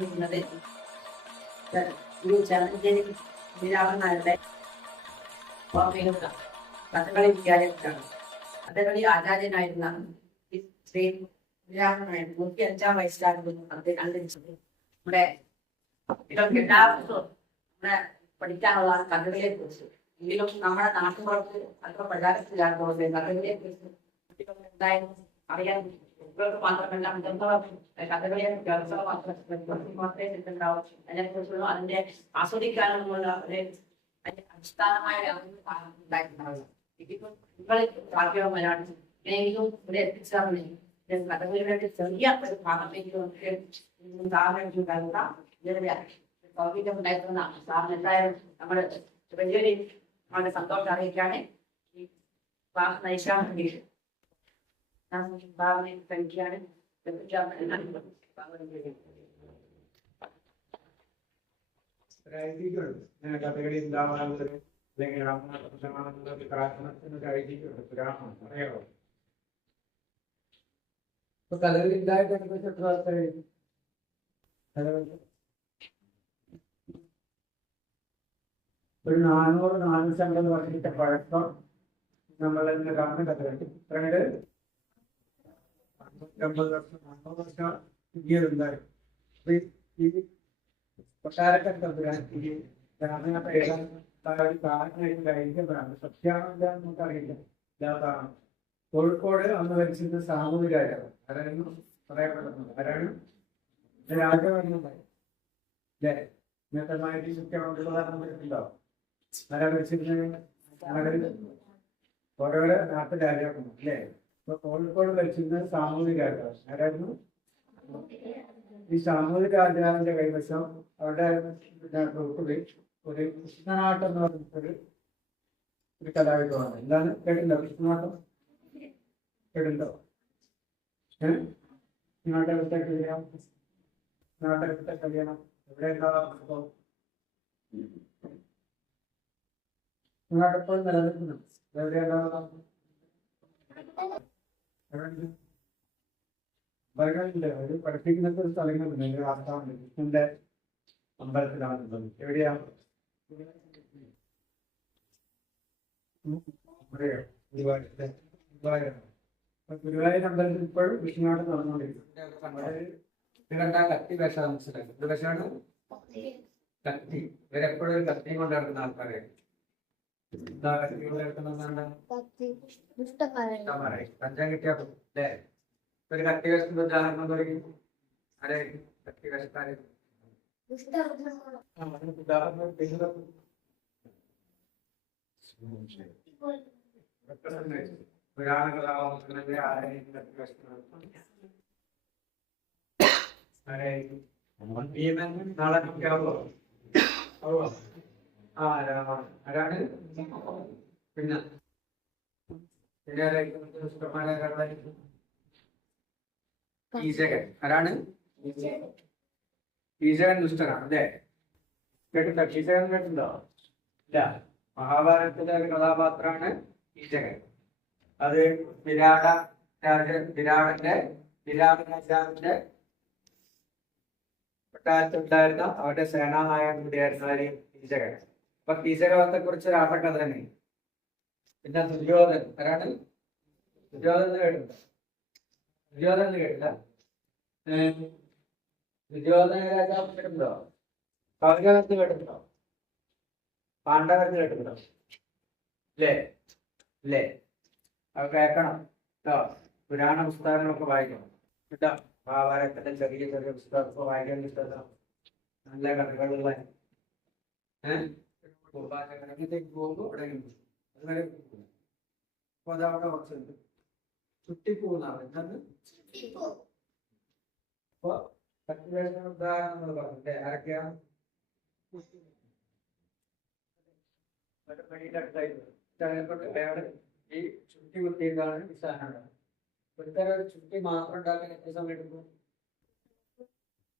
നിൽക്കുന്നത് ചേർന്നഞ്ചേരി ശ്രീരാമൻ നായരുടെ ഓർമ്മയിലുള്ള കഥകളി വിദ്യാലയത്തിലാണ്. കഥകളി ആചാര്യനായിരുന്ന ശ്രീ ശ്രീരാമൻ നായർ 105 വയസ്സിലായിരുന്നു അദ്ദേഹം അന്തരിച്ചത്. നമ്മുടെ ഇതൊക്കെ എല്ലാവർക്കും നമ്മുടെ പഠിക്കാനുള്ള കഥകളെ കുറിച്ച്, എങ്കിലും നമ്മുടെ നാട്ടുപുറത്ത് അത്ര പ്രചാരത്തിലാകുന്നത് കഥകളെ കുറിച്ച് കുട്ടികൾക്ക് എന്തായാലും അറിയാൻ കുട്ടികൾക്ക് മാത്രമല്ല മുതിർന്നവർ കഥകളിയെ മാത്രമേ കിട്ടുന്നുണ്ടാവും. അതിനെക്കുറിച്ചുള്ള അതിന്റെ ആസ്വദിക്കാനുള്ള ഒരു അടിസ്ഥാനമായ ഉണ്ടായിട്ടുണ്ടാവില്ല. ഇതിപ്പോൾ നിങ്ങളിൽ താല്പര്യമല്ലാണ് എങ്കിലും ഇവിടെ എത്തിച്ചേർന്ന് കഥകളിയുടെ ചെറിയ ഒരു ഭാഗത്തേക്ക് നമുക്ക് സാറിനുണ്ടാകുന്ന സൗകര്യം ഉണ്ടായിരുന്ന സാറിന് എന്തായാലും നമ്മൾ വലിയൊരു നമ്മുടെ സന്തോഷം അറിയിക്കാണ് ഈ ക്ലാസ് നയിക്കാൻ വേണ്ടിയിട്ട് ഭാവനയിൽ കഴിക്കുകയാണ്. കഥകളി ഉണ്ടാവാനുള്ളത് അല്ലെങ്കിൽ അറിയാമോ? ഇപ്പൊ കഥകളി ഉണ്ടായിട്ട് ഒരു 400-450 വർഷത്തെ പഴക്കം നമ്മൾ ഇന്ന് കാണുന്ന കഥകളി. പിന്നീട് 50 വർഷം 40 വർഷം ഇന്ത്യയിലുണ്ടായി. ഈ കൊട്ടാരക്കര സത്യാനന്ദ നമുക്കറിയില്ല. കോഴിക്കോട് അന്ന് ഭരിച്ചിരുന്ന സാമൂഹിക രാജാവ് ആരായിരുന്നു പറയപ്പെടുന്നത്? ആരാണ്? രാജഭരണമുണ്ടായി അല്ലേ? ഇന്നത്തെ മാറ്റി മുഖ്യമന്ത്രി പ്രധാനമന്ത്രിണ്ടാവും. ആരാ ഭരിച്ചിരുന്നത്? ഓരോരോ നാട്ടു രാജാക്കളും അല്ലേ? ഇപ്പൊ കോഴിക്കോട് ഭരിച്ചിരുന്നത് സാമൂഹിക രാജാവ് ആരായിരുന്നു? ഈ സാമൂഹിക രാജാവിന്റെ കൈവശം അവിടെ ഒരു കൃഷ്ണനാട്ടം എന്ന് പറഞ്ഞിട്ടൊരു കലാവിധമാണ്. എന്താണ് കേട്ടിട്ടുണ്ടോ? കൃഷ്ണനാട്ടം കേട്ടിട്ടുണ്ടോ? നാട്ടകത്തെ കല്യാണം, നാട്ടകത്തെ കല്യാണം എവിടെ ഉണ്ടാവാം? നാട്ടിപ്പോൾ നിലനിൽക്കുന്നു. എവിടെയുണ്ടാവാം? ബംഗാളിന്റെ ഒരു പഠിപ്പിക്കുന്ന സ്ഥലങ്ങളുണ്ട്. ആസ്ഥാനം കൃഷ്ണന്റെ അമ്പലത്തിലാണ്. എവിടെയാണ്? ഗുരുവായൂർ അമ്പലത്തിൽ ഇപ്പോഴും വിഷ്ണുനാട്ടം നടന്നുകൊണ്ടിരിക്കും. കത്തി വേഷമാണ് മനസ്സിലാക്കി. ഇത് വേഷമാണ് കത്തി. ഇവരെപ്പോഴും ഒരു കത്തിയും കൊണ്ട് നടക്കുന്ന ആൾക്കാരെ. എന്താ കത്തി കൊണ്ട് നടക്കുന്നതാണ്? പഞ്ചം കിട്ടിയാ അല്ലേ? ഒരു കത്തി വേഷത്തിന്റെ ഉദാഹരണം തുടങ്ങി അതെ കത്തി വേഷക്കാരെ ആരാണ്? പിന്നെ ഈശകൻ. ആരാണ്? ഈശകൻ ദുഷ്ടനാണ് അല്ലേ? കേട്ടിട്ടുണ്ടോ? ഈശകൻ കേട്ടിട്ടുണ്ടോ? ഇല്ല. മഹാഭാരതത്തിലെ ഒരു കഥാപാത്രമാണ് ഈശകൻ. അത് വിരാട രാജാവിന്റെ കൊട്ടാരത്തിലുണ്ടായിരുന്ന അവരുടെ സേനാനായകൻ കൂടിയായിരുന്നു ആര്? ഈശകൻ. അപ്പൊ ഈശകത്തെ കുറിച്ച് ഒരു ആട്ടക്കഥ തന്നെ. പിന്നെ ദുര്യോധൻ. ആരാണ്? ദുര്യോധൻ കേട്ടിട്ടുണ്ടോ? ദുര്യോധന കേട്ടില്ല. ദുര്യോധന രാജാവ് കേട്ടിട്ടുണ്ടോ? കൗരവത്ത് കേട്ടിട്ടുണ്ടോ? പാണ്ഡവത്ത് കേട്ടിട്ടുണ്ടോ? ഇല്ലേ? അത് കേൾക്കണം കേട്ടോ. പുരാണ പുസ്തകങ്ങളൊക്കെ വായിക്കണം കേട്ടോ. മഹാഭാരതത്തിന്റെ ചെറിയ ചെറിയ പുസ്തകമൊക്കെ വായിക്കാൻ ഇഷ്ടം. നല്ല കഥകളുള്ള അങ്ങനത്തേക്ക് പോകുമ്പോൾ അവിടെ അതുവരെ അപ്പൊ അതവിടെ കുറച്ചുണ്ട്. ചുട്ടിപ്പൂന്നാണ്. എന്താണ്? അപ്പൊ ഉദാഹരണങ്ങൾ പറഞ്ഞില്ലേ? ആരൊക്കെയാണ്? ഈ ചുട്ടി കുത്തിയിട്ടാണ് ഈ സാധനം. ഇത്തരം ഒരു ചുട്ടി മാത്രം ഉണ്ടാക്കാൻ എത്ര സമയം എടുക്കും?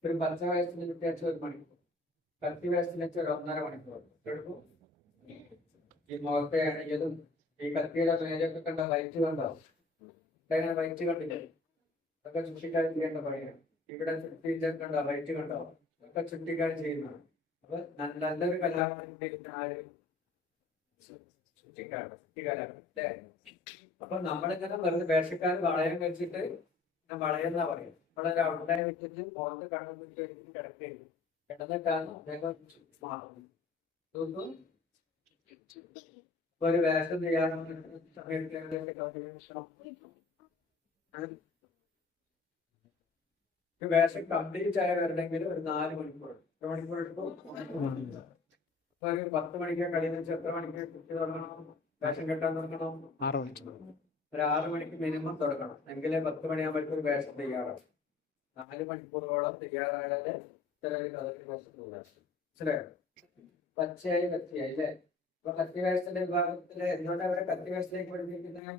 ഒരു 10 വയസ്സിന് ചുട്ടി വെച്ച 1 മണിക്കൂർ, 10 വയസ്സിന് വെച്ച 1.5 മണിക്കൂർ എടുക്കും. ഈ മുഖത്തെ ആണെങ്കിലും ഈ കത്തിയുടെ മേലൊക്കെ കണ്ട വൈറ്റ് കണ്ടാവും. അങ്ങനെ വൈറ്റ് കണ്ടില്ലേ? അതൊക്കെ ചുട്ടിക്കാരി ചെയ്യേണ്ട പണിയാണ്. ഇവിടെ ചുട്ടി കണ്ട വൈറ്റ് കണ്ടാവും. ഒക്കെ ചുറ്റിക്കാണ് ചെയ്യുന്നത്. അപ്പൊ നല്ലൊരു കലാകാരൻ ആര് ചുറ്റിക്കാരാണ് അല്ലേ? അപ്പൊ നമ്മളിങ്ങനെ വെറുതെ വേഷക്കാർ വളയം വെച്ചിട്ട് വളയെന്നാ പറയും. നമ്മളൊരു ഔട്ടായി വെച്ചിട്ട് പുറത്ത് കണ്ണു കിടക്കുകയും കിടന്നിട്ടാണ് അദ്ദേഹം മാറുന്നത്. ഒരു വേഷം ചെയ്യാനുള്ള സമയത്ത് വേഷം കംപ്ലീറ്റ് ആയ വരണമെങ്കിൽ ഒരു 4 മണിക്കൂർ. എത്ര മണിക്കൂർ എടുക്കും? അപ്പൊ ഒരു 10 മണിക്ക് കളി വെച്ച് എത്ര മണിക്ക് കുട്ടി തുടങ്ങണം? വേഷം കെട്ടാൻ തുടങ്ങണം? 6 മണിക്ക്. ഒരു 6 മണിക്ക് മിനിമം തുടങ്ങണം. എങ്കിലേ 10 മണിയാകുമ്പോഴേക്കും ഒരു വേഷം തയ്യാറാവും. 4 മണിക്കൂറോളം തയ്യാറായാലേ ഇത്ര ഒരു കഥയ്ക്ക് വേഷം തയ്യാറാവും. മനസ്സിലായോ? പച്ചയായി കത്തിയായി അല്ലേ? അപ്പൊ കത്തിവേഷത്തിന്റെ വിഭാഗത്തില് എന്തുകൊണ്ടാണ് അവരെ കത്തിവേഷത്തിലേക്ക് പഠിപ്പിക്കുന്നത്?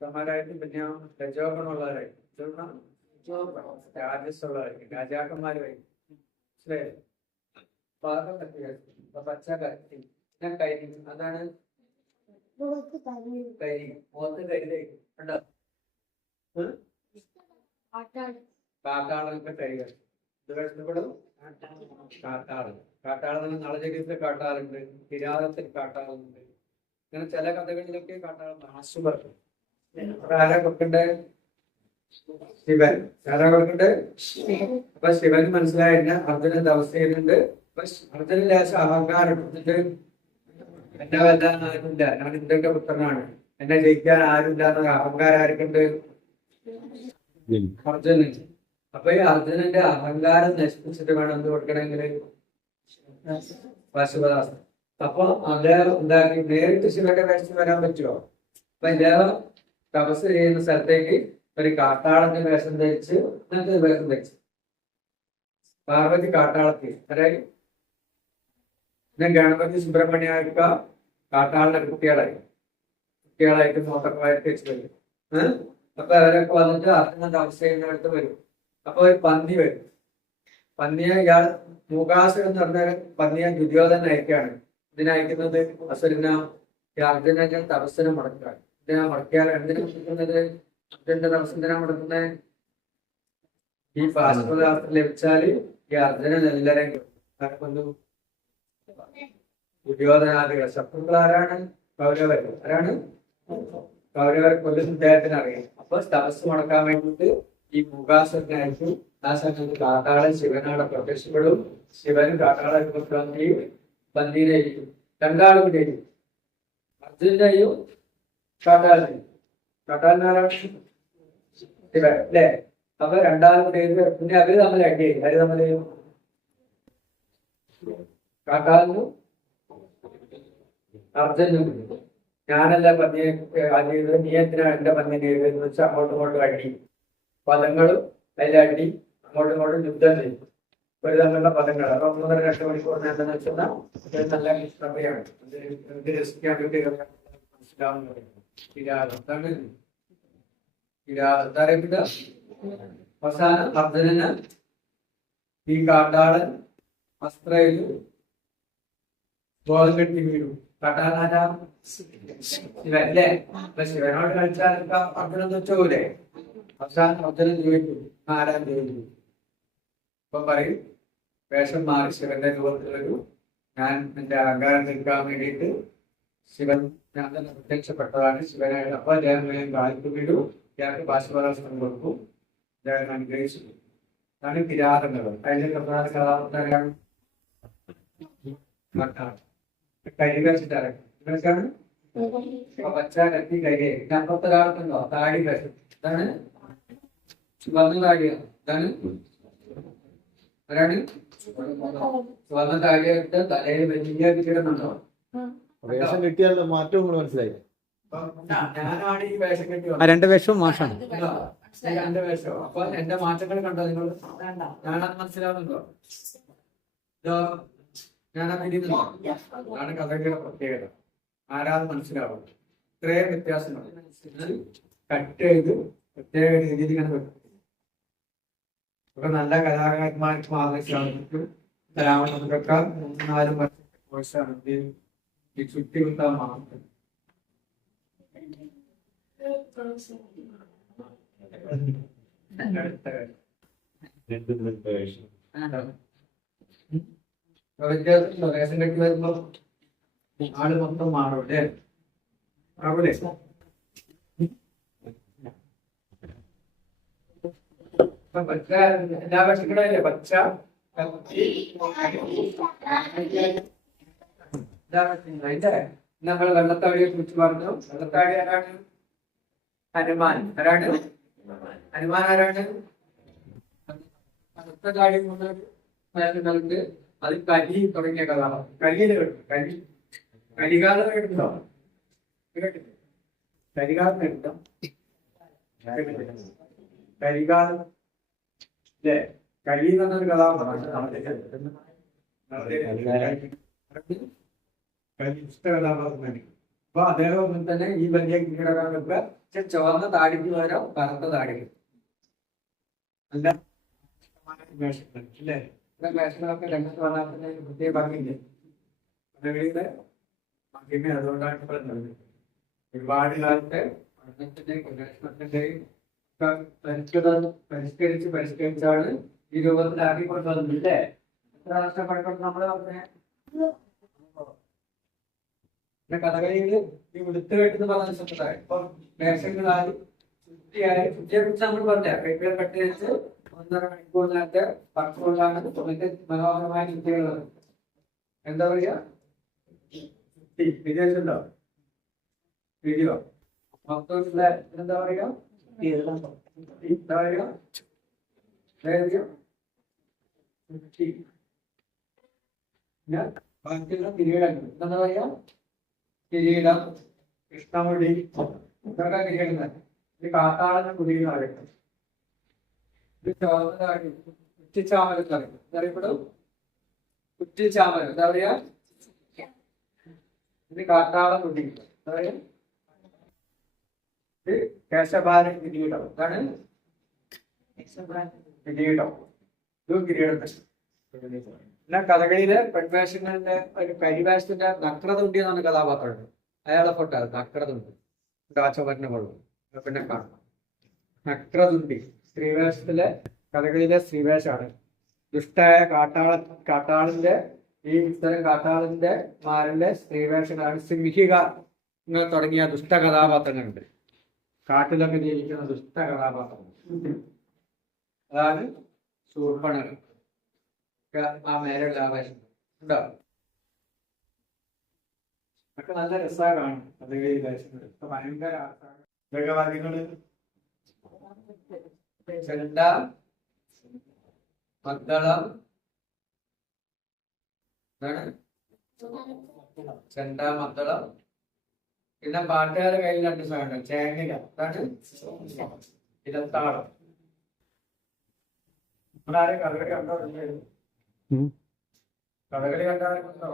സമാരായിട്ട് പിന്നെ രജോഗുണമുള്ളവരായി, രാജസ്വള്ളവരായി, രാജാക്കന്മാരുമായി. മനസ്സിലായോ? പാകം കത്തിവേഷം. അപ്പൊ പച്ച കത്തി കരി, അതാണ് കരി. മുഖത്ത് കരി ഉണ്ടോ? കാട്ടാളൊക്കെ കരി ഇത് കഷ്ടപ്പെടും. കാട്ടാളൻ നളചരിത്രത്തിൽ കാട്ടാളുണ്ട്, കിരാതത്തിൽ കാട്ടാളുണ്ട്. ഇങ്ങനെ ചില കഥകളിലൊക്കെ കാട്ടാളൻ ആശു പറഞ്ഞു. ആരാ കൊടുക്കണ്ടേ? ശിവൻ. ആരാ കൊടുക്കണ്ടേ? അപ്പൊ ശിവന് മനസ്സിലായില്ല അർജുനൻ തപസ് ചെയ്യുന്നുണ്ട്. അപ്പൊ അർജുനൻ ലേശം അഹങ്കാരം എടുത്തിട്ട് എന്നെ വല്ലാൻ ആരുമില്ല, ഞാൻ ഇന്ത്യന്റെ പുത്രനാണ്, എന്നെ ജയിക്കാൻ ആരുമില്ല എന്ന അഹങ്കാരം ആർക്കുണ്ട്? അർജുനൻ. അപ്പൊ ഈ അർജുനന്റെ അഹങ്കാരം നശിപ്പിച്ചിട്ട് വേണം എന്ത് കൊടുക്കണമെങ്കിൽ പശുപദാസൻ. അപ്പൊ അദ്ദേഹം ഉണ്ടാക്കി നേരിട്ട് ശിവന്റെ വേഷത്തിൽ വരാൻ പറ്റുമോ? അപ്പൊ ഇദ്ദേഹം തപസ് ചെയ്യുന്ന സ്ഥലത്തേക്ക് ഒരു കാട്ടാളന്റെ വേഷം ധരിച്ച് അങ്ങനത്തെ വേഷം ധരിച്ചു. പാർവതി കാട്ടാളത്തിൽ അതായത് പിന്നെ ഗണപതി സുബ്രഹ്മണ്യൊക്കെ കാട്ടാളിന്റെ കുട്ടികളായിട്ട് മോട്ടർവായിട്ട് വെച്ച് വരും. അപ്പൊ അവരൊക്കെ വന്നിട്ട് അർജുനൻ തപസ് ചെയ്യുന്നിടത്ത് വരും. അപ്പൊ ഒരു പന്നി വരും. പന്നിയെ ഇയാൾ മൂകാസുരൻ എന്ന് പറഞ്ഞ പന്നിയെ ദുര്യോധന അയക്കുകയാണ്. ഇതിനയക്കുന്നത് അസുരന അർജുനന്റെ തപസ്സിനെ മുടക്കുകയാണ്. ഇതിനാ മുടക്കിയാൽ എന്തിനാ മുടക്കുന്നത്? അർജുനന്റെ തപസ് എന്തിനാ മുടക്കുന്നത്? ഈ പാശുപദാസ്ത്രം ലഭിച്ചാല് ഈ അർജുനൻ എല്ലാരെയും ദുര്യോധനാദികൾ ശത്രുക്കൾ ആരാണ്? കൗരവർ. ആരാണ്? കൗരവരെ കൊല്ലുന്ന അദ്ദേഹത്തിന് അറിയാം. അപ്പൊ തപസ് മുടക്കാൻ വേണ്ടിയിട്ട് ഈ മുഖാസുരനായിരിക്കും. ആ സമയത്ത് കാട്ടാളൻ ശിവനോടെ പ്രത്യക്ഷപ്പെടും. ശിവനും കാട്ടാളൻ പന്തിയിലായിരിക്കും. രണ്ടാളും കൂടി ആയിരിക്കും. അർജുനനെയും കാട്ടാളനെയും. കാട്ടാളനാരാണ്? ശിവൻ അല്ലേ? അപ്പൊ രണ്ടാളും കൂടി പിന്നെ അവര് തമ്മിൽ അടിയായി. അവര് തമ്മിൽ കാട്ടാളനും അർജുനും ഞാനല്ല പന്നിയെ അടിയത്, നീ എന്തിനാണ് എന്റെ പന്നി ചെയ്തതെന്ന് വെച്ചാൽ അങ്ങോട്ടും ഇങ്ങോട്ടും അടി. പദങ്ങളും അതിലടി, അങ്ങോട്ടും ഇങ്ങോട്ടും യുദ്ധം ചെയ്യും. ഒരു തമ്മിലുള്ള പദങ്ങൾ. അപ്പൊ 1.5-2 മണിക്കൂർ എന്താണെന്ന് വെച്ചാൽ നല്ല സമയമാണ്. രസിക്കാൻ വേണ്ടി മനസ്സിലാവുന്ന അവസാനം അർജുനന് ഈ കാട്ടാളൻ അസ്ത്രയിൽ ബോധം കെട്ടി വീഴും. കാട്ടാളനാരാ? ശിവല്ലേ? അപ്പൊ ശിവനോട് കളിച്ചാൽ അർജുനൻ വെച്ചോലെ. അവസാനം അർജുനൻ ചോദിക്കും ആരാൻ ചോദിക്കും. അപ്പൊ പറയും വേഷം മാറി ശിവന്റെ രൂപത്തിലൊരു ഞാൻ എന്റെ അഹങ്കാരം നിൽക്കാൻ വേണ്ടിയിട്ട് ശിവൻ ഞാൻ തന്നെ പ്രത്യക്ഷപ്പെട്ടതാണ് ശിവനായിട്ട്. അപ്പൊ അദ്ദേഹം വേഗം കാലിക്ക് വീടും, ഇയാൾക്ക് പാശുപദാസ്ത്രം കൊടുക്കും, അദ്ദേഹം അനുഗ്രഹിച്ചു. അതാണ് കിരാതങ്ങൾ. അതിന്റെ പ്രധാന കഥാപാത്രമാണ് കരി വെച്ചിട്ടാണ്. ഇവർക്കാണ് പച്ച കത്തി കരി. അപ്പത്തെ ഒരാൾക്കുണ്ടോ താടി വെച്ചു. ഇതാണ് ചുവന്ന താടിയാണ്. ഇതാണ് ആരാണ്? ചുവന്ന താടിയായിട്ട് തലയിൽ വലിയ കിടന്നുണ്ടോ? വേഷം കിട്ടിയാൽ മാറ്റവും കൂടെ മനസ്സിലായി. ഞാനാണ് ഈ വേഷം കെട്ടി രണ്ട് വേഷവും മാഷാണ്. രണ്ട് വേഷം. അപ്പൊ എന്റെ മാറ്റങ്ങൾ കണ്ടോ നിങ്ങൾ? ഞാനത് മനസ്സിലാവുന്നുണ്ടോ? ഇതോ ഞാനാ തിരിയുന്നുണ്ടോ? അതാണ് കഥകളുടെ പ്രത്യേകത. ആരാത് മനസ്സിലാവും. ഇത്രയും വ്യത്യാസങ്ങൾ കട്ട് ചെയ്ത് പ്രത്യേക രീതിയിൽ ഇങ്ങനെ വെക്കും. അപ്പൊ നല്ല കലാകാരന്മാർക്കും ആവശ്യമായിരിക്കും. കലാമണ്ഡലക്കാർ 3-4 വർഷം കോഴ്സാണ് ഈ ചുറ്റി കുത്താൻ മാത്രം. അടുത്ത വേഷം. വ്യത്യാസം റേഷൻ കെട്ടി വരുമ്പോ ആള് മൊത്തം മാറും അല്ലേ? ആവൂലേ? പച്ച എല്ലാ വേഷങ്ങളല്ലേ? പച്ച അതിന്റെ നമ്മൾ വെള്ളത്താടിയെ കുറിച്ച് പറഞ്ഞു. വെള്ളത്താടി ആരാണ്? ഹനുമാൻ. ആരാണ് ഹനുമാൻ? ആരാണ്? അടുത്ത താടി കൊണ്ട് അത് കലി തുടങ്ങിയ കഥാപാത്രം. കലിയില് കേട്ടു. കലികാലം കേട്ടോ? കരികാലം കേട്ടോ? കരികാലം അല്ലേ? കലി എന്ന് പറഞ്ഞൊരു കഥാപാത്രം. കഥാപാത്രം. അപ്പൊ അതേപോലെ തന്നെ ഈ വലിയ കീടകാലൊക്കെ ചുവന്ന താടിക്ക് പകരം കറുത്ത താടിക്ക് അല്ല അല്ലേ? വേഷങ്ങളൊക്കെ രംഗത്ത് വന്നാൽ തന്നെ പ്രത്യേക ഭംഗിയില്ലേ? കഥകളിയുടെ ഭംഗിമ അതുകൊണ്ടാണ് പറഞ്ഞത്. ഒരുപാട് കാലത്തെ പഠനത്തിന്റെയും ഗവേഷണത്തിന്റെയും പരിഷ്കരിച്ചാണ് ഈ രൂപത്തിലാക്കി കൊണ്ടുവന്നില്ലേ? എത്ര വർഷം പഴക്കം നമ്മള് പറഞ്ഞ കഥകളിയില് ഈ വിടുത്ത് കെട്ടെന്ന് പറഞ്ഞ സമ്പ്രദായം ഇപ്പൊ വേഷങ്ങളായി ചുറ്റിയെ കുറിച്ച് നമ്മൾ പറഞ്ഞ കൈകൾ കെട്ടിവെച്ച് 1.5 മണിക്കൂർ നേരത്തെ പറച്ചുകൊണ്ടാണ് അതിന്റെ മനോഹരമായ ചുറ്റികൾ. എന്താ പറയാ? വിദേശുണ്ടോ? വീഡിയോ മൊത്തം എന്താ പറയാ? എന്താ പറയാ? ബാക്കിയുള്ള കിരീടങ്ങൾ എന്താ പറയാ? കിരീടം, കൃഷ്ണമുടി, ഇതൊക്കെ കിരീടങ്ങൾ. ഇത് കാട്ടാളന് കുടിയിൽ അറിയപ്പെടും. ഇത് ചോദനാടി കുറ്റിച്ചാമൽ എന്നറിയപ്പെടും. കുറ്റിച്ചാമൽ എന്താ പറയാ? ഇത് കാട്ടാള കുടി എന്താ പറയാ? ഇത് കേശഭാരൻ കിരീടം. എന്താണ് കിരീടം? ഇത് കിരീടത്തിൽ. പിന്നെ കഥകളിയിലെ പെൺവേഷങ്ങളുടെ ഒരു കരിവേഷത്തിന്റെ നക്രതുണ്ടി എന്നാണ് കഥാപാത്രമുണ്ട്. അയാളെ ഫോട്ടോ നക്രതുണ്ടി കാച്ചവരനെ കൊള്ളും. പിന്നെ കാണാം നക്രതുണ്ടി സ്ത്രീവേഷത്തിലെ കഥകളിയിലെ സ്ത്രീവേഷമാണ്. ദുഷ്ടായ കാട്ടാളിന്റെ ഈ ഇത്തരം കാട്ടാളിന്റെ മാരിന്റെ സ്ത്രീവേഷനാണ്. സിംഹിക ഇങ്ങനെ തുടങ്ങിയ ദുഷ്ട കഥാപാത്രങ്ങളുണ്ട്. കാട്ടിലൊക്കെ ജീവിക്കുന്ന ദുഷ്ട കഥാപാത്രങ്ങൾ. അതാണ് ശൂർപ്പണകൾ. ആ മേലുള്ള ആവേശം ഉണ്ടോ? ഒക്കെ നല്ല രസമാണ് കാണും. കഥകളി വേഷങ്ങൾ ഭയങ്കര വേഗവാദികള് ചെണ്ട, മദ്ദളം, ചെണ്ട, മദ്ദളം. പിന്നെ പാട്ടുകാരുടെ കയ്യിൽ 2 സാധനം ചേങ്ങല. അതാണ് ഇരത്താളം. നമ്മളാരെ കഥകളി കണ്ടോ? കഥകളി കണ്ടാലുണ്ടോ?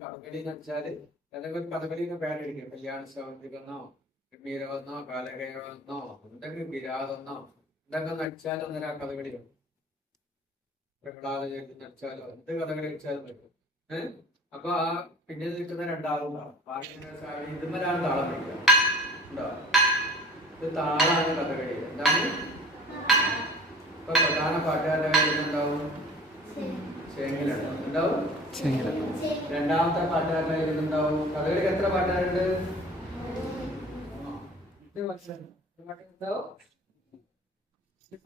കഥകളി എന്ന് വെച്ചാല് ഏതെങ്കിലും കഥകളിന്ന് പേരടിക്കും. കല്യാണ സൗന്ദര്യമെന്നോ ഗംഭീരമെന്നോ കാലകേവെന്നോ എന്തെങ്കിലും വിരാതെന്നോ എന്തൊക്കെ നടിച്ചാലും അന്നേരം ആ കഥകളി പ്രഹ്ലാദ ചേർത്ത് നടിച്ചാലോ എന്ത് കഥകളി വെച്ചാലും പറ്റും. അപ്പൊ ആ പിന്നെ നിൽക്കുന്ന 2 പാട്ടിന് ഇതുമലാണ് താളം വയ്ക്കുക. ഉണ്ടോ? ഇത് താളാണ് കഥകളി. എന്താണ്? ഇപ്പൊ പ്രധാന പാട്ടുകാരുടെ കയ്യിലുണ്ടാവും ചേങ്ങിലുണ്ടാവും. ഉണ്ടാവും രണ്ടാമത്തെ പാട്ടുകാരുടെ കയ്യിലുണ്ടാവും. കഥകളിക്ക് എത്ര പാട്ടുകാരുണ്ട്?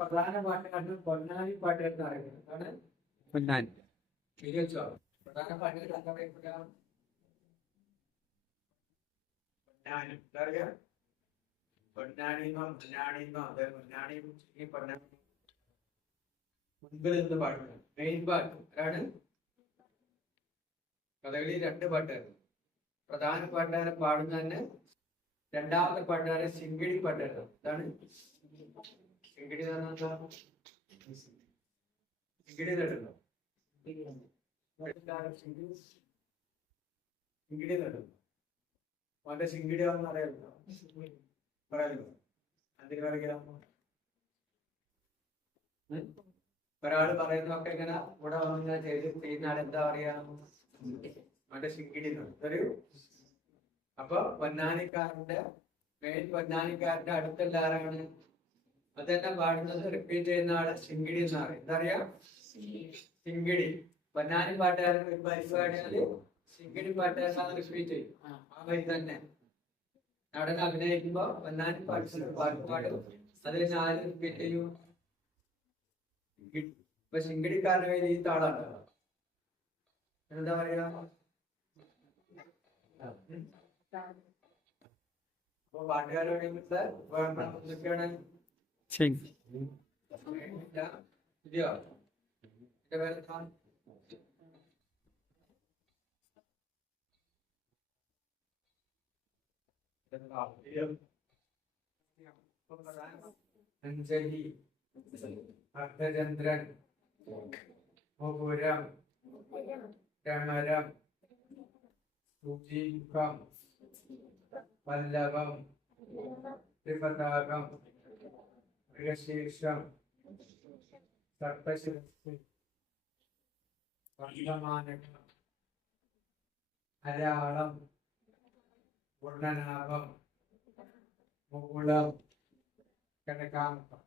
പ്രധാന പാട്ടുകാരന് പൊന്നാനി പാട്ടുകാരെന്ന് പറയുന്നത്. എന്താണ് പൊന്നാനി? തിരിച്ചോ പ്രധാന പാട്ടുകാർ എന്താ പറയപ്പെടുക? പൊന്നാനി. എന്താ പറയാ? പൊന്നാണിമോ അതെ പൊന്നാനി പൊന്നാനി മുൻപിൽ നിന്ന് പാടുന്നത് മെയിൻ പാട്ട് ആരാണ്? കഥകളി 2 പാട്ടുകാർ. പ്രധാന പാട്ടുകാരൻ പാടുന്ന തന്നെ രണ്ടാമത്തെ പാട്ടുകാരൻ ശിങ്കിടി പാട്ടുകാരൻ. എന്താണ് ശിങ്കിടി? ശിങ്കിടി കേട്ടോ? ശിങ്കിടി കേട്ടോ? അവന്റെ ശിങ്കിടി ആണെന്ന് അറിയാമോ? പറയാമോ? അതിന് പറയാം. ഒരാള് പറയുന്നതൊക്കെ ഇങ്ങനെ ഇവിടെ വന്നിങ്ങനെ ചെയ്യുന്ന ആളെന്താ പറയാ? അവന്റെ ശിങ്കിടി അറിയൂ. അപ്പൊ പൊന്നാനിക്കാരന്റെ മെയിൻ പൊന്നാനിക്കാരന്റെ അടുത്തുള്ള ആരാണ്? അതെന്നെ പാടുന്നത് റിപ്പീറ്റ് ചെയ്യുന്ന ആള് ശിങ്കിടി എന്നാണ്. എന്താ പറയാ? ശിങ്കിടി. പൊന്നാനി പാട്ടുകാരൻ ഒരു വരി പാടിയാല് ശിങ്കിടി പാട്ടുകാരൻ റിപ്പീറ്റ് ചെയ്യും. ആ വരി തന്നെ നടൻ അഭിനയിക്കുമ്പോ പൊന്നാനി പാട്ട് പാടും. അത് കഴിഞ്ഞ് ആര് റിപ്പീറ്റ് ചെയ്യും? ഇപ്പൊ ശിങ്കിടിക്കാരന്റെ കയ്യിൽ ഈ താളാണ്. എന്താ പറയാ? അപ്പൊ പാട്ടുകാരോട് എന്തൊക്കെയാണ്? ഇല്ലയോ? എന്റെ പേരെന്താ? അഞ്ജലി, അർദ്ധചന്ദ്രൻ, മുകുരം, രമരം, സുജീകം, വല്ലഭം, ത്രിപതാകം, മൃഗശീർഷം, സർപ്പശിരസ്, വർദ്ധമാനകം, അരാളം, പൂർണ്ണനാഭം, മുകുളം, കനകാംബം.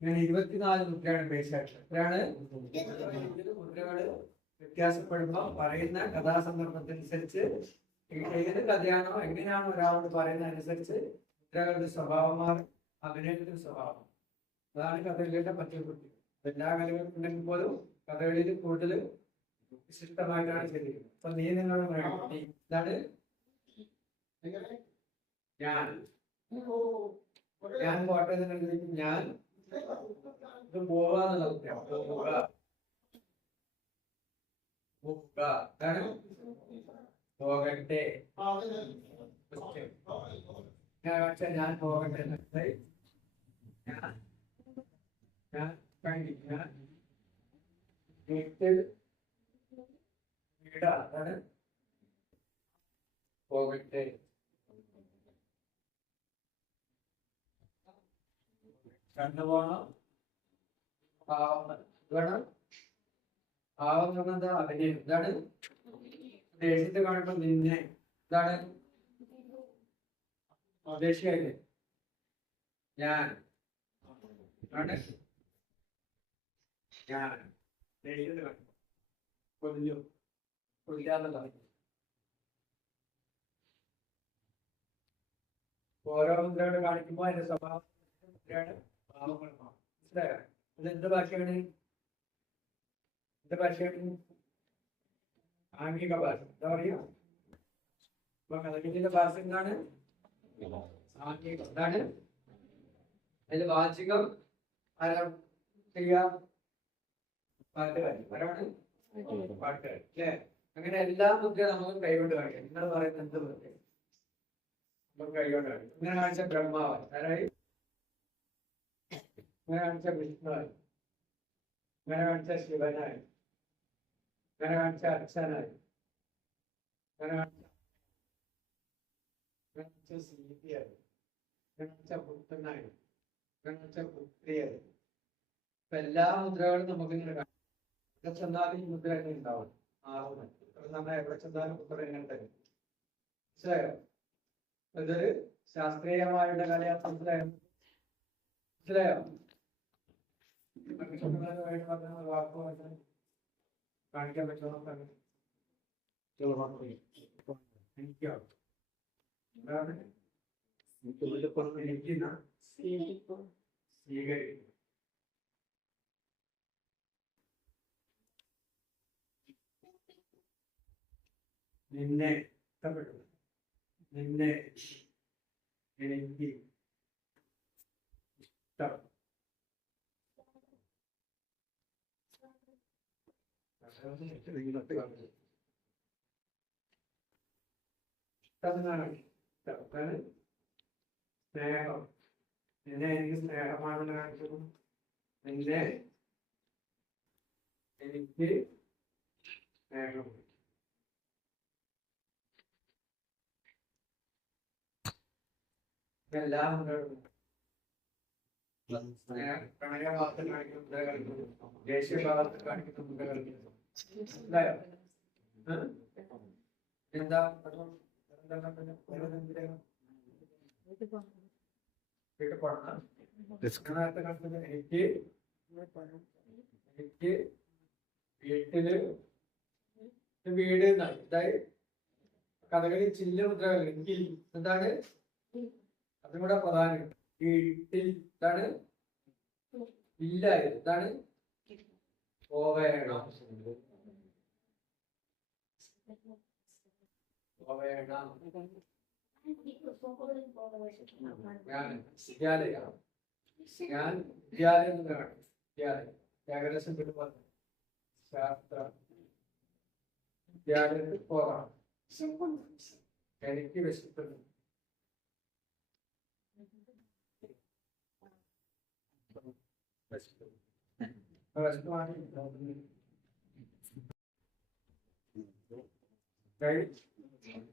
ഇങ്ങനെ 24 മുദ്രയാണ് ബേസായിട്ട്. എത്രയാണ്? മുദ്രകള് വ്യത്യാസപ്പെടുമ്പോ പറയുന്ന കഥാസന്ദർഭത്തിനനുസരിച്ച് ഏത് കഥയാണോ എങ്ങനെയാണോ ഒരാളോട് പറയുന്നതനുസരിച്ച് മുദ്രകളുടെ സ്വഭാവം മാറും, അഭിനയത്തിന്റെ സ്വഭാവം. അതാണ് കഥകളിയുടെ പച്ചക്കുട്ടി. എല്ലാ കലകളും ഉണ്ടെങ്കിൽ പോലും കഥകളിൽ കൂടുതൽ വിശിഷ്ടമായിട്ടാണ് ചെയ്തിരിക്കുന്നത്. അപ്പൊ നീ നിങ്ങളുടെ ഇതാണ് ഞാൻ പോട്ടെ എന്നുണ്ടെങ്കിൽ ഞാൻ ഇത് പോവാന്നുള്ള പോകട്ടെ. ഞാൻ പോകട്ടെ വീട്ടിൽ വീടാണ് പോകട്ടെ. കണ്ണുപോണം പാവം വേണം. പാവം എന്താ? അഭിനയം. ഇതാണ് ദേശത്തെ കാണുമ്പോ നിന്നെ ഇതാണ് ദേശീയല്ലേ ഞാൻ ഞാൻ ദേശീയത്തെ കാണുമ്പോ കൊല്ലും കൊല്ലാന്നുള്ള ഓരോ മുദ്രകൾ കാണിക്കുമ്പോ അതിന്റെ സ്വഭാവം പാവങ്ങൾ മനസ്സിലായോ? ഇത് എന്ത് ഭാഷയാണ്? എന്ത് ഭാഷയാണ്? ആംഗിക ഭാഷ. എന്താ പറയാ? ഇപ്പൊ കഥകളിന്റെ ഭാഷ എന്താണ്? ആംഗികം. എന്താണ് അതിൽ വാചികം? ആരാണ് ചെയ്യാ? പാട്ടുകാരി. ആരാണ്? പാട്ടുകാരി അല്ലേ? അങ്ങനെ എല്ലാ മുദ്ര നമുക്ക് കൈകൊണ്ട് കാണിക്കാം. നിങ്ങൾ പറയുന്നത് എന്ത് മുദ്ര നമുക്ക് കൈകൊണ്ട് കാണിക്കാം. ഇങ്ങനെ കാണിച്ച ബ്രഹ്മാവായി. ആരായി? ഇങ്ങനെ കാണിച്ച വിഷ്ണുവായി, ഇങ്ങനെ കാണിച്ച ശിവനായി, ഇങ്ങനെ കാണിച്ച അച്ഛനായി, ഇങ്ങനെ കാണിച്ച സീതയായി, ഇങ്ങനെ കാണിച്ച പുത്രനായി, ഇങ്ങനെ കാണിച്ച പുത്രിയായി. ഇപ്പൊ എല്ലാ മുദ്രകളും നമുക്ക് ഇങ്ങനെ കാണാം. എവിടെ ചെന്നാലും ഈ മുദ്ര തന്നെ ഉണ്ടാവും. നമ്മൾ എവിടെ ചെന്നാലും മുദ്ര എങ്ങനെ തരും. മനസ്സിലായോ? ഇതൊരു ശാസ്ത്രീയമായുള്ള കലയാ. മനസ്സിലായോ? മനസ്സിലായോ? കാണിക്കാൻ പറ്റുമോ? നിന്നെ ഇഷ്ടപ്പെട്ടു. നിന്നെ എനിക്ക് ഇഷ്ടം. സ്നേഹം. നിന്നെ എനിക്ക് സ്നേഹമാണെന്ന് കാണിക്കുന്നു. നിന്നെ എനിക്ക് സ്നേഹം. എല്ലാം പ്രണയഭാഗത്ത് കാണിക്കുന്ന മുദ്ര കളിക്കുന്നു, ദേശീയ ഭാഗത്ത് കാണിക്കുന്ന മുദ്ര കളിക്കുന്നു. മനസ്സിലായോ? എന്താ വീട്ടിൽ പോണം. നേരത്തെ കണ്ടത് എനിക്ക് വീട്ടില് വീട് അതായത് കഥകളി ചില്ല മുദ്രകൾ എങ്കിൽ എന്താണ് അതും കൂടെ പ്രധാനം. വീട്ടിൽ എന്താണ് ഇല്ലായത് എന്താണ് പോവേണം പോവേണം. ഞാൻ വിദ്യാലയം ഞാൻ വിദ്യാലയം എന്നാണ് വിദ്യാലയം ഏകദേശം പറഞ്ഞു ശാസ്ത്ര വിദ്യാലയത്തിൽ പോകാം. എനിക്ക് വിശക്കുന്നു.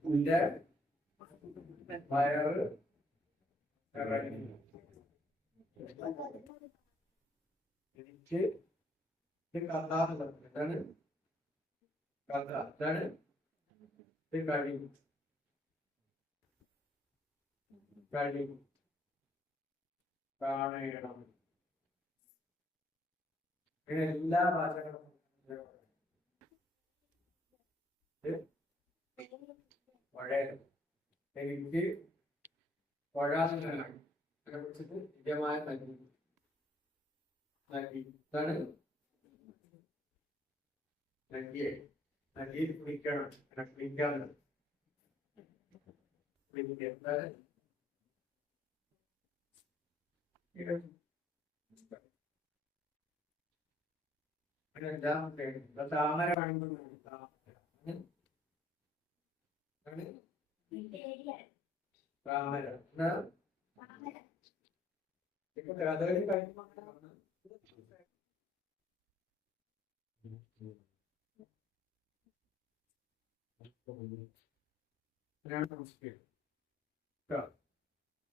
നിന്റെ വയറ് ഇറങ്ങി. എനിക്ക് കഥ എന്താണ് കഥ എന്താണ് കഴി കഴി കാണണം. ഇങ്ങനെ എല്ലാ ഭാഷകളും പുഴ എനിക്ക് പുഴ അതിനെ കുറിച്ചിട്ട് നിജമായ നൽകി നൽകി എന്താണ് നൽകിയേ നൽകി കുളിക്കണം കുളിക്കാന്ന് താമര താമര ഇപ്പൊ കഥകളി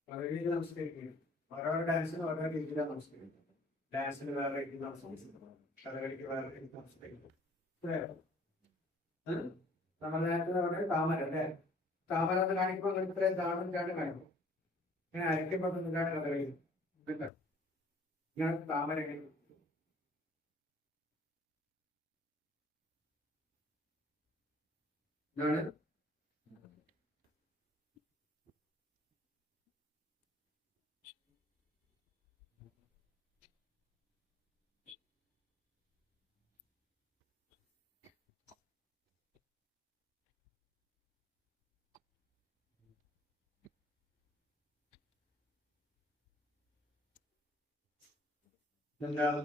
വളരെ രീതിയിൽ നമസ്കരിക്കുന്നു. ഓരോ ഡാൻസിന് ഓരോ രീതിയിലാണ് നമസ്കരിക്കുന്നത്. ഡാൻസിന് വേറെ രീതിയിൽ നമസ്കരിക്കുന്നു, കഥകളിക്ക് വേറെ രീതിയിൽ നമസ്കരിക്കുന്നു. നമ്മൾ നേരത്തെ പറഞ്ഞ താമര അല്ലേ? താമര എന്ന് കാണിക്കുമ്പോൾ ഇത്രയും താമരക്കാണ് കാണിക്കും. ഇങ്ങനെ അരയ്ക്കുമ്പോൾ എന്താണ് കഥകളി ഇങ്ങനെ താമര എന്താണ് എന്താണ്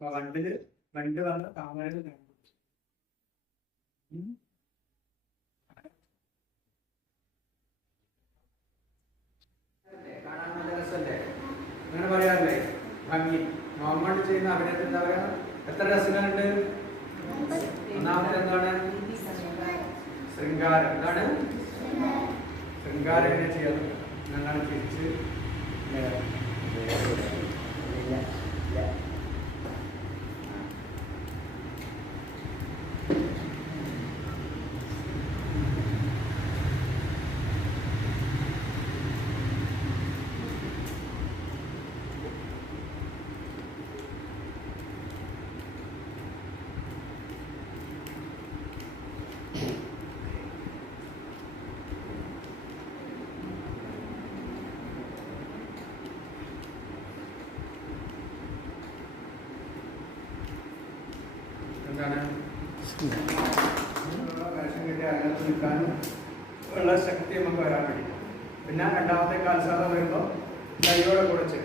വണ്ടില് വണ്ട് വന്ന താമര കാണാൻ നല്ല രസമല്ലേ? അങ്ങനെ പറയാറില്ലേ ഭംഗി നോർമൽ ചെയ്യുന്ന അഭിനയത്തിൽ എന്താ പറയാ? എത്ര രസങ്ങളുണ്ട്? ഒന്നാമത് എന്താണ് ശൃംഗാരം. എന്താണ് ശൃംഗാരം എങ്ങനെ ചെയ്യാറ്? ഞങ്ങളാണ് തിരിച്ച് അതിനകത്ത് നിൽക്കാനും ഉള്ള ശക്തി നമുക്ക് വരാൻ വേണ്ടി. പിന്നെ രണ്ടാമത്തെ കാൽസാധ വരുമ്പോൾ കൈയോടെ കുറച്ച്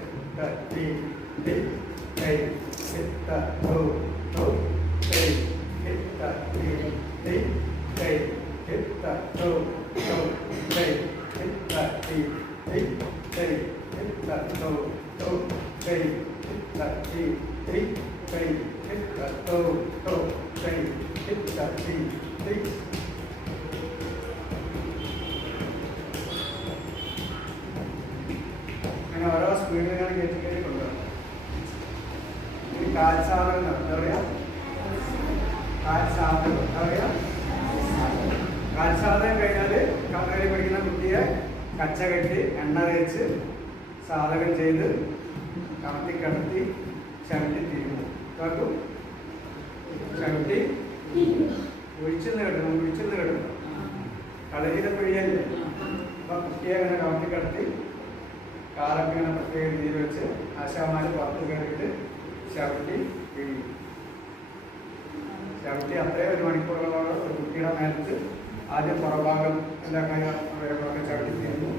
അങ്ങനെ ഇങ്ങനെ ഓരോ സ്പീഡിൽ ഇങ്ങനെ കയറ്റി കയറ്റി കൊണ്ടുവരണം. ഈ കാൽസാധനം എന്താ പറയുക? കാൽസാധനം എന്താ പറയുക? കാൽസാധനം കഴിഞ്ഞാൽ കന്നുകാലി പഠിക്കുന്ന കുട്ടിയെ കച്ച കെട്ടി എണ്ണ തേച്ച് സാധകം ചെയ്ത് കമത്തി കിടത്തി ചവിട്ടി തിരിഞ്ഞു കേൾക്കും. ചവിട്ടി ഒഴിച്ചെന്ന് കിടക്കണം. കളരിയിലെ പിഴിയല്ലേ. അപ്പൊ കുട്ടിയെ അങ്ങനെ കമത്തി കിടത്തി കാലൊക്കെ ഇങ്ങനെ പ്രത്യേക രീതിയിൽ വെച്ച് ആശാമാര് പുറത്ത് കയറിയിട്ട് ചവിട്ടി പിഴിയും. ചവിട്ടി അത്രയും 1 മണിക്കൂറോളം ഒരു കുട്ടിയുടെ മേലത്ത് ആദ്യം പുറഭാഗം എല്ലാ കാര്യങ്ങളൊക്കെ ചവിട്ടി തിരിഞ്ഞു.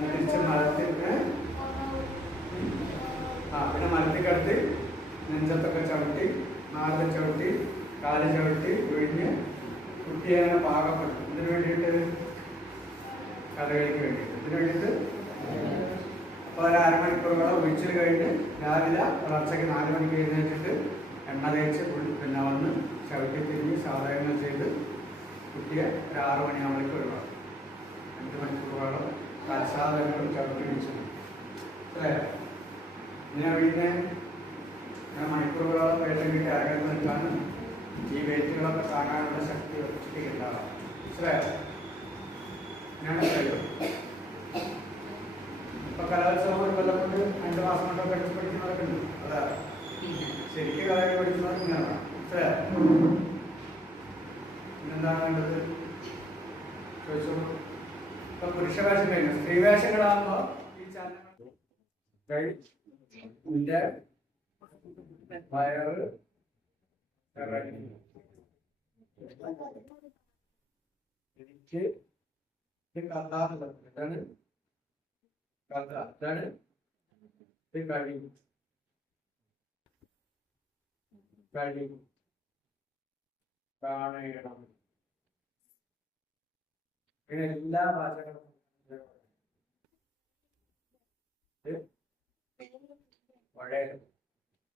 തിരിച്ച് മരത്തിന് പിന്നെ മരത്തിൽ കിടത്തി നെഞ്ചത്തൊക്കെ ചവിട്ടി, നാലിൽ ചവിട്ടി, കാല് ചവിട്ടി ഒഴിഞ്ഞ് കുട്ടിയെ അങ്ങനെ പാകപ്പെടുത്തും. ഇതിനു വേണ്ടിയിട്ട് കഥകളിക്ക് വേണ്ടിയിട്ട് ഇതിനു വേണ്ടിയിട്ട് അപ്പോൾ ഒരു 1/2 മണിക്കൂറോളം ഒഴിച്ചിൽ കഴിഞ്ഞ് രാവിലെ പുലർച്ചയ്ക്ക് 4 മണിക്ക് എഴുന്നേറ്റിട്ട് എണ്ണ തേച്ച് പിന്നെ വന്ന് ചവിട്ടി തിരിഞ്ഞ് സാധനങ്ങൾ ചെയ്ത് കുട്ടിയെ ഒരു 6 മണിയാകുമ്പോഴേക്ക് ഒഴിവാക്കും. 5 മണിക്കൂറോളം കൽസാധനങ്ങളും ചവിട്ടി വെച്ചു. അല്ലേ? പിന്നെ മണിക്കൂറുകളോളം വേഷം കിട്ടി അകന്ന് നിൽക്കാനും ഈ വെയിറ്റുകളൊക്കെ താങ്ങാനുള്ള ശക്തി കുട്ടിക്ക് ഉണ്ടാവാം. മനസ്സിലായോ? ഞാനോ ഇപ്പൊ കലോത്സവം ഒരു കൊല്ലം കൊണ്ട് 2 മാസം കൊണ്ടൊക്കെ പഠിക്കുന്നവരൊക്കെ ഉണ്ട്. അതാ ശരിക്കും കഥകളി പഠിക്കുന്നവർ ഇങ്ങനെയാണ്. മനസ്സിലായോ? പിന്നെന്താണ് വേണ്ടത് ചോദിച്ചോളൂ. ഇപ്പൊ പുരുഷവേഷം കഴിഞ്ഞു. സ്ത്രീവേഷങ്ങളാകുമ്പോ ഈ ചലനങ്ങൾ വയറ് എനിക്ക് കഥ എന്താണ് കഥ എന്താണ് ഇത് കഴി കാണണം. ഇങ്ങനെ എല്ലാ ഭാഷകളും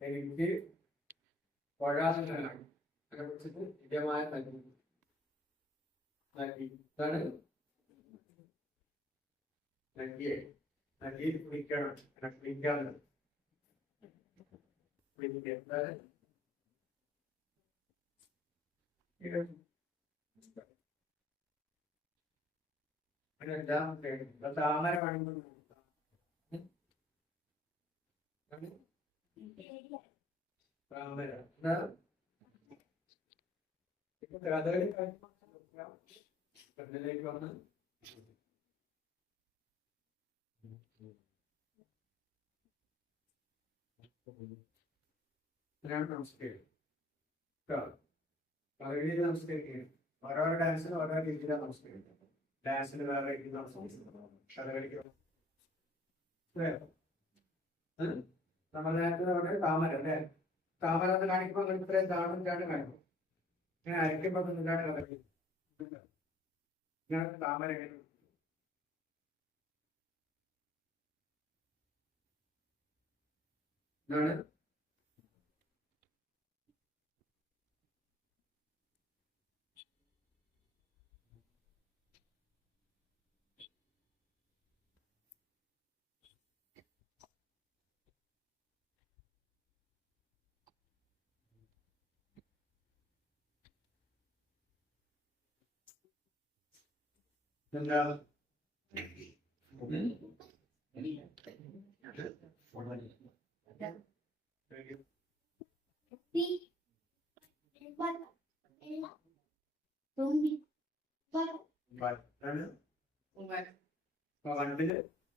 എനിക്ക് അതിനെ കുറിച്ചിട്ട് നിജമായ നൽകി ഇതാണ് നൽകി കുളിക്കണം. കുളിക്കാതെ താമര പണികൾ താമര ഇപ്പൊ കഥകളി കണ്ണിലേക്ക് വന്ന് നമസ്കരിക്കും. കഥകളിയിൽ നമസ്കരിക്കുകയാണ്. ഓരോരോ ഡാൻസിന് ഓരോ രീതിയിലാണ് നമസ്കരിക്കുന്നത്. ഡാൻസിന് വേറെ രീതി നമസ്കരിക്കുന്നത്. കഥകളിക്ക് നമ്മൾ നേരത്തെ അവിടെ താമര അല്ലേ? താമര എന്ന് കാണിക്കുമ്പോൾ ഇത്രയും താണും ചാണ്ടും കാണിക്കും. ഇങ്ങനെ അരയ്ക്കുമ്പോൾ നിന്നാണ് കഥകളി. ഇങ്ങനെ താമര എങ്ങനെ എന്താണ് എന്താ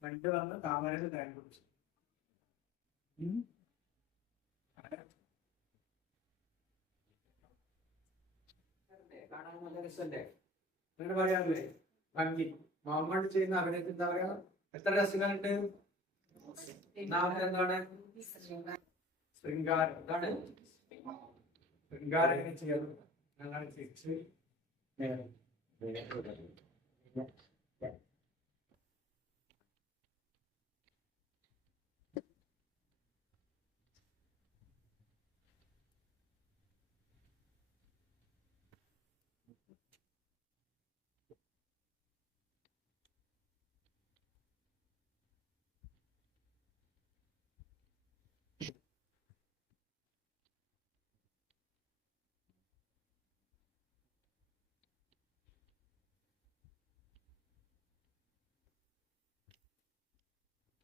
വണ്ട് വന്ന് താമരയിൽ തേൻ കുടിച്ചു. കാണാൻ നല്ല രസമല്ലേ? അങ്ങനെ പറയാറില്ലേ? ഭംഗി മുഹമ്മദ് ചെയ്യുന്ന അഭിനയത്തിൽ എന്താ പറയാ? എത്ര രസങ്ങളുണ്ട്? എന്താണ് ശൃംഗാരം. എന്താണ് ശൃംഗാരം? എങ്ങനെ ചെയ്യാറ്? ഞങ്ങൾ തിരിച്ച്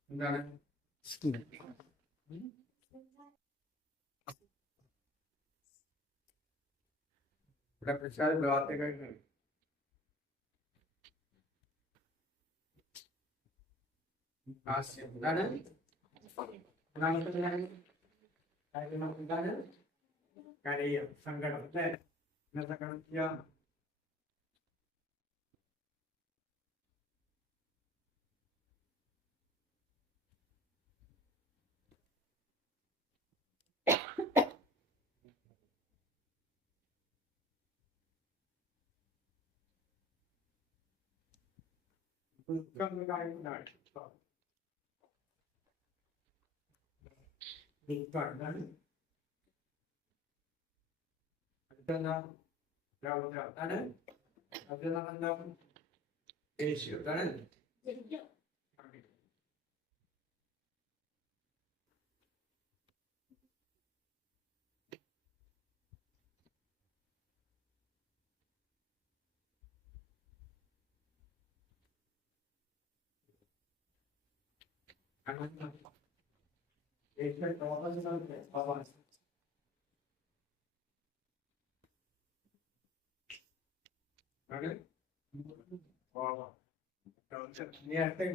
എന്താണ് ഇവിടെ പ്രസാദ് ഭാഗത്തെ കഴിഞ്ഞു. ഹാസ്യം എന്താണ് എന്താണ് കരയും സങ്കടം അല്ലേ? സങ്കടം ചെയ്യാം. ദുഃഖം കാര്യങ്ങളാണ് ദുഃഖമാണ്. അടുത്തെന്താ രൗദ്രാണ്. അത് എന്താ ദേഷ്യം എന്താണ്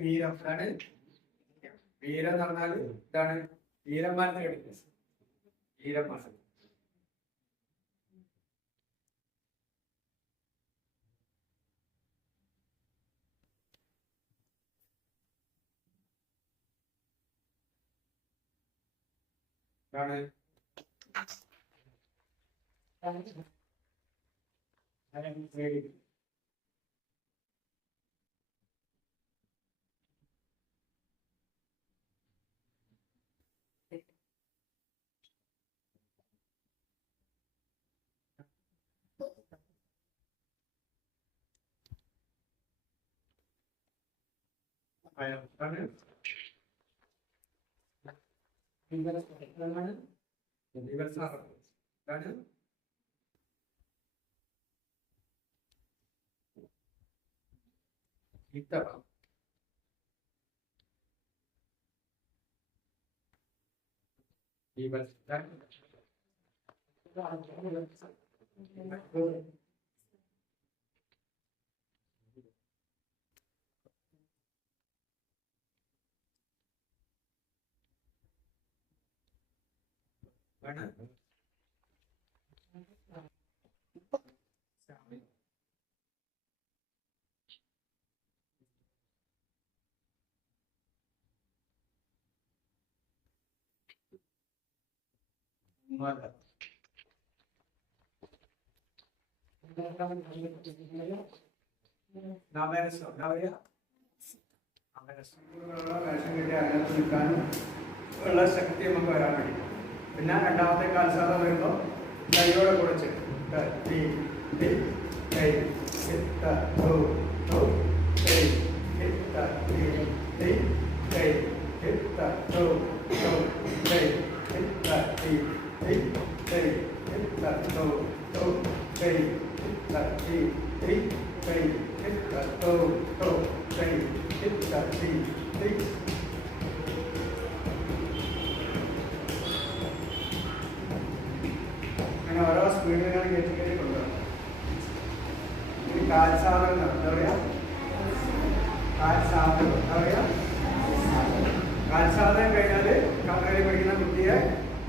വീരം ആണ്. വീരം എന്ന് പറഞ്ഞാൽ ഇതാണ് വീരന്മാരെന്ന് കേട്ടിട്ട് വീരന്മാർ. ഇതാണ് ഇത്തവ വേഷം കിട്ടിയ അതിനകത്ത് നിൽക്കാനും ഉള്ള ശക്തി നമുക്ക് വരാൻ വേണ്ടി. പിന്നെ രണ്ടാമത്തെ കാൽസാധ വരുമ്പോൾ കൈയോടെ കുറിച്ച് അങ്ങനെ ഓരോ സ്പീഡിലാണ് കയറ്റി കയറ്റി കൊണ്ടുവരണം. ഇനി കാൽസാധനം എന്താ പറയുക? കാൽസാധനം എന്താ പറയുക? കാൽസാധനം കഴിഞ്ഞാൽ കമ്പനി പഠിക്കുന്ന കുട്ടിയെ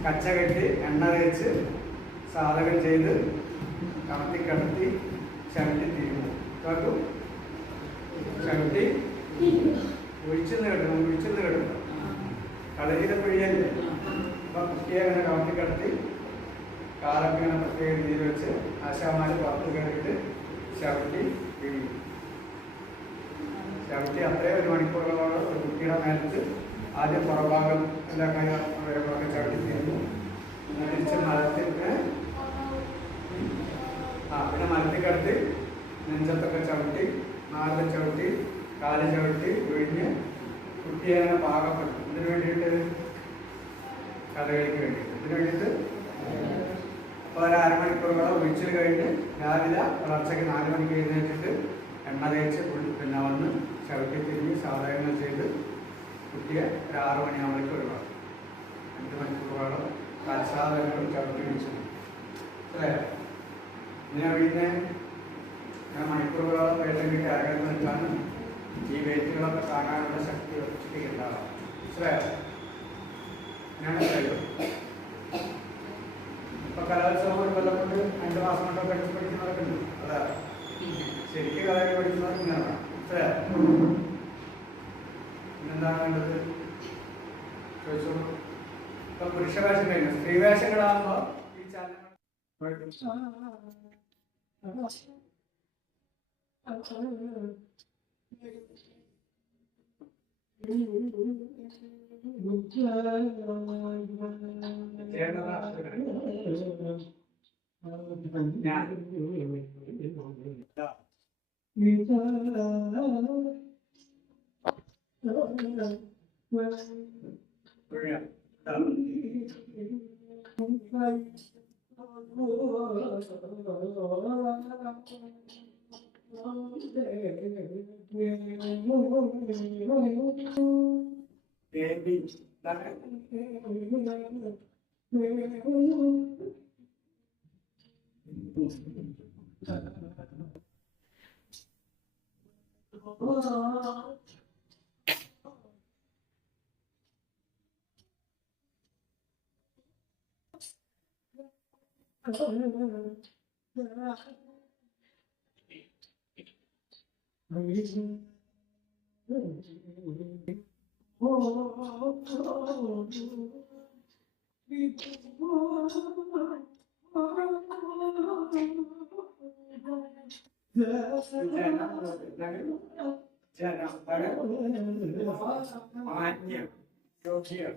കച്ച കെട്ടി എണ്ണ തേച്ച് സാധകം ചെയ്ത് കടത്തി കടത്തി ചവിട്ടി തിരിഞ്ഞു കേൾക്കും. ചവിട്ടി ഒഴിച്ചെന്ന് കേട്ടോ കളരിയുടെ പിഴിയല്ലേ. അപ്പൊ കുട്ടിയെ അങ്ങനെ കടത്തി കടത്തി കാലൊക്കെ ഇങ്ങനെ പ്രത്യേക രീതിയിൽ വെച്ച് ആശാമാര് പുറത്ത് കയറിയിട്ട് ചവിട്ടി പിഴിയും. ചവിട്ടി അത്രയും 1 മണിക്കൂറോളം ഒരു കുട്ടിയുടെ നേരത്ത് ആദ്യം പുറഭാഗം എല്ലാ കാര്യങ്ങളൊക്കെ ചവിട്ടി തിരിഞ്ഞു. തിരിച്ച് മരത്തിന് പിന്നെ മരത്തിൽ കിടത്തി നെഞ്ചത്തൊക്കെ ചവിട്ടി 4 ചവിട്ടി 4 ചവിട്ടി ഒഴിഞ്ഞ് കുട്ടിയെ അങ്ങനെ പാകപ്പെടുത്തും. ഇതിനു വേണ്ടിയിട്ട് കഥകളിക്ക് വേണ്ടിയിട്ട് ഇതിനു വേണ്ടിയിട്ട് അപ്പോൾ ഒരു 1/2 മണിക്കൂറോളം ഒഴിച്ചിൽ കഴിഞ്ഞ് രാവിലെ പുലർച്ചയ്ക്ക് 4 മണിക്ക് എഴുന്നേറ്റിട്ട് എണ്ണ തേച്ച് പിന്നെ വന്ന് ചവിട്ടി തിരിഞ്ഞ് സാധനങ്ങൾ ചെയ്ത് കുട്ടിയെ ഒരു 6 മണിയാകുമ്പോഴേക്ക് ഒഴിവാക്കും. 5 മണിക്കൂറോളം കാൽസാധനങ്ങൾ ചവിട്ടി വെച്ചു. പിന്നെ ഞാൻ മണിക്കൂറുകളോളം വേഷം കിട്ടി അകന്ന് വെച്ചാണ് ഈ വെയിറ്റുകളൊക്കെ താങ്ങാനുള്ള ശക്തി കുട്ടിക്ക് ഉണ്ടാവാം. മനസ്സിലായോ? ഞാൻ ഇപ്പൊ കലോത്സവം ഒരു കൊല്ലം കൊണ്ട് 2 മാസം കൊണ്ടോ പഠിക്കുന്നവരൊക്കെ ഉണ്ട്. അതാ ശരിക്കും കഥകളി പഠിക്കുന്നവർ ഇങ്ങനെ മനസ്സിലായോ? പിന്നെന്താണ് വേണ്ടത് ചോദിച്ചോളൂ. ഇപ്പൊ പുരുഷവേഷം കഴിഞ്ഞു, സ്ത്രീവേഷങ്ങളാകുമ്പോ ഈ ചലനങ്ങൾ മാന്യം യോഗ്യം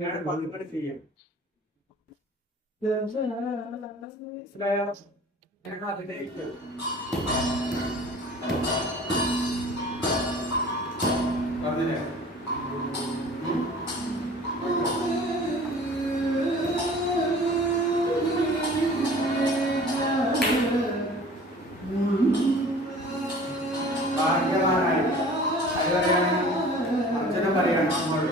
ഞാൻ പതിപ്പണി ചെയ്യും. ഞാൻ അതിലേക്ക് പറഞ്ഞില്ലേ ഭാഗ്യവാനായി അത് പറയാണ് അർജുന പറയാണ് നമ്മോട്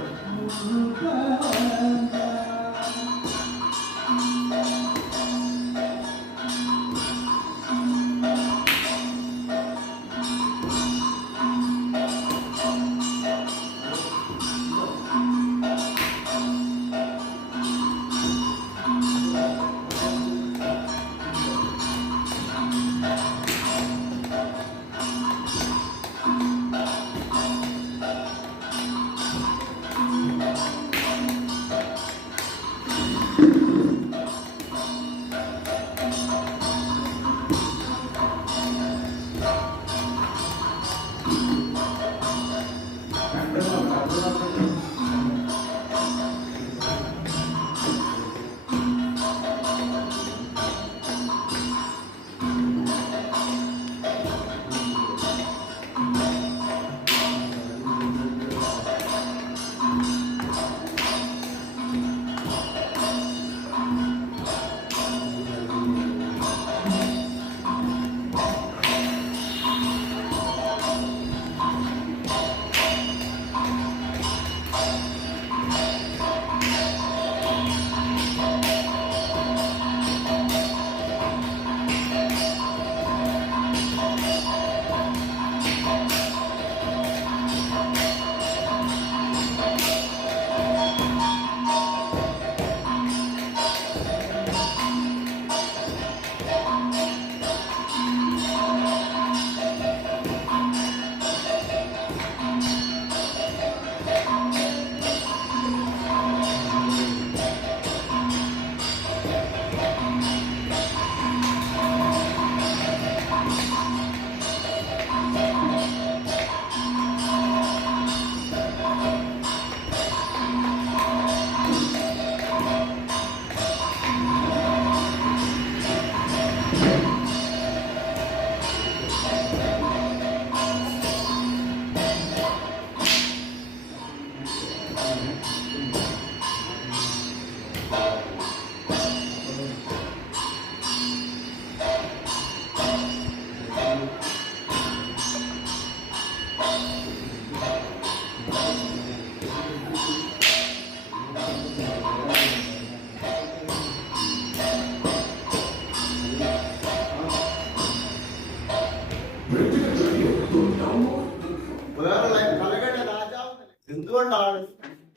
വേറെ കലകളുടെ രാജാവ് എന്തുകൊണ്ടാണ്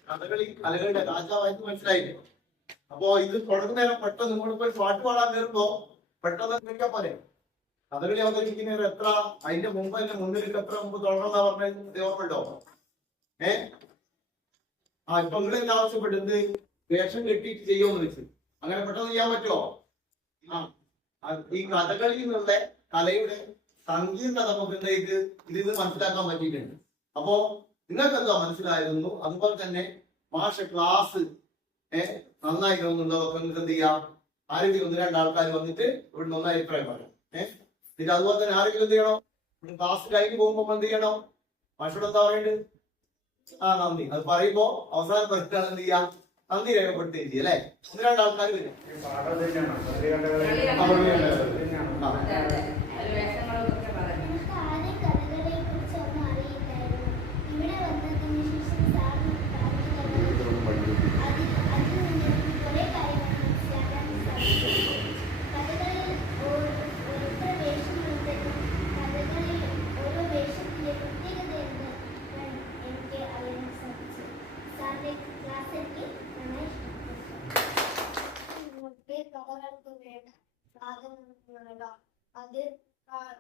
കഥകളി കലകളുടെ രാജാവായിട്ട് മനസ്സിലായില്ലേ? അപ്പോ ഇത് തുടങ്ങുന്നേരം പെട്ടെന്ന് നിങ്ങളിപ്പോ പാട്ട് പാടാൻ കയറുമ്പോ പെട്ടെന്ന് നിൽക്കാൻ പോലെ കഥകളി അവതരിപ്പിക്കുന്നവർ എത്ര അതിന്റെ മുമ്പ് തന്നെ മുന്നിൽ എത്ര മുമ്പ് തുടങ്ങുന്ന പറഞ്ഞ ഓർമ്മയുണ്ടോ? ഇപ്പൊ നിങ്ങൾ ആവശ്യപ്പെട്ടു എന്ത് വേഷം കെട്ടിയിട്ട് ചെയ്യുമെന്ന് വെച്ച് അങ്ങനെ പെട്ടെന്ന് ചെയ്യാൻ പറ്റുമോ? ഈ കഥകളി എന്നുള്ള കലയുടെ സങ്കീർണത നമുക്ക് എന്തായിട്ട് ഇതിൽ നിന്ന് മനസ്സിലാക്കാൻ പറ്റിയിട്ടുണ്ട്. അപ്പോ നിങ്ങൾക്ക് എന്താ മനസ്സിലായിരുന്നു? അതുപോലെ തന്നെ മാഷ ക്ലാസ് നന്നായി തോന്നുന്നുണ്ടോക്കെ നിങ്ങൾക്ക് എന്ത് ചെയ്യാം? ആരെങ്കിലും 1-2 ആൾക്കാർ വന്നിട്ട് ഇവിടെ നന്നായി അഭിപ്രായം പറയാം. പിന്നെ അതുപോലെ തന്നെ ആരെങ്കിലും എന്ത് ചെയ്യണം? ക്ലാസ് കഴിഞ്ഞ് പോകുമ്പോ എന്ത് ചെയ്യണം? മാഷോട് എന്താ പറയേണ്ടത്? നന്ദി. അത് പറയുമ്പോ അവസാനം പറഞ്ഞിട്ടാണ് എന്ത് ചെയ്യാം? നന്ദി രേഖപ്പെടുത്തുകയും ചെയ്യും അല്ലെ? 1-2 ആൾക്കാർ വരും. അത്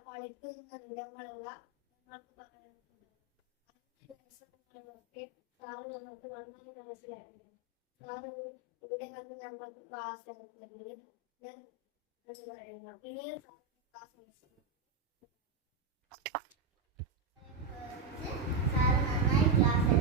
കളിക്കുന്ന ഇടങ്ങളല്ല ഞങ്ങൾക്ക് പറയാനൊക്കെ സാറ് നമുക്ക് നന്നായി മനസ്സിലായിരുന്നു. സാറ് ഇവിടെ വന്ന് ഞങ്ങൾക്ക് ക്ലാസ് എടുക്കുന്നത് പറയുന്നു. ഇനിയും ക്ലാസ് സാറ് നന്നായി ക്ലാസ്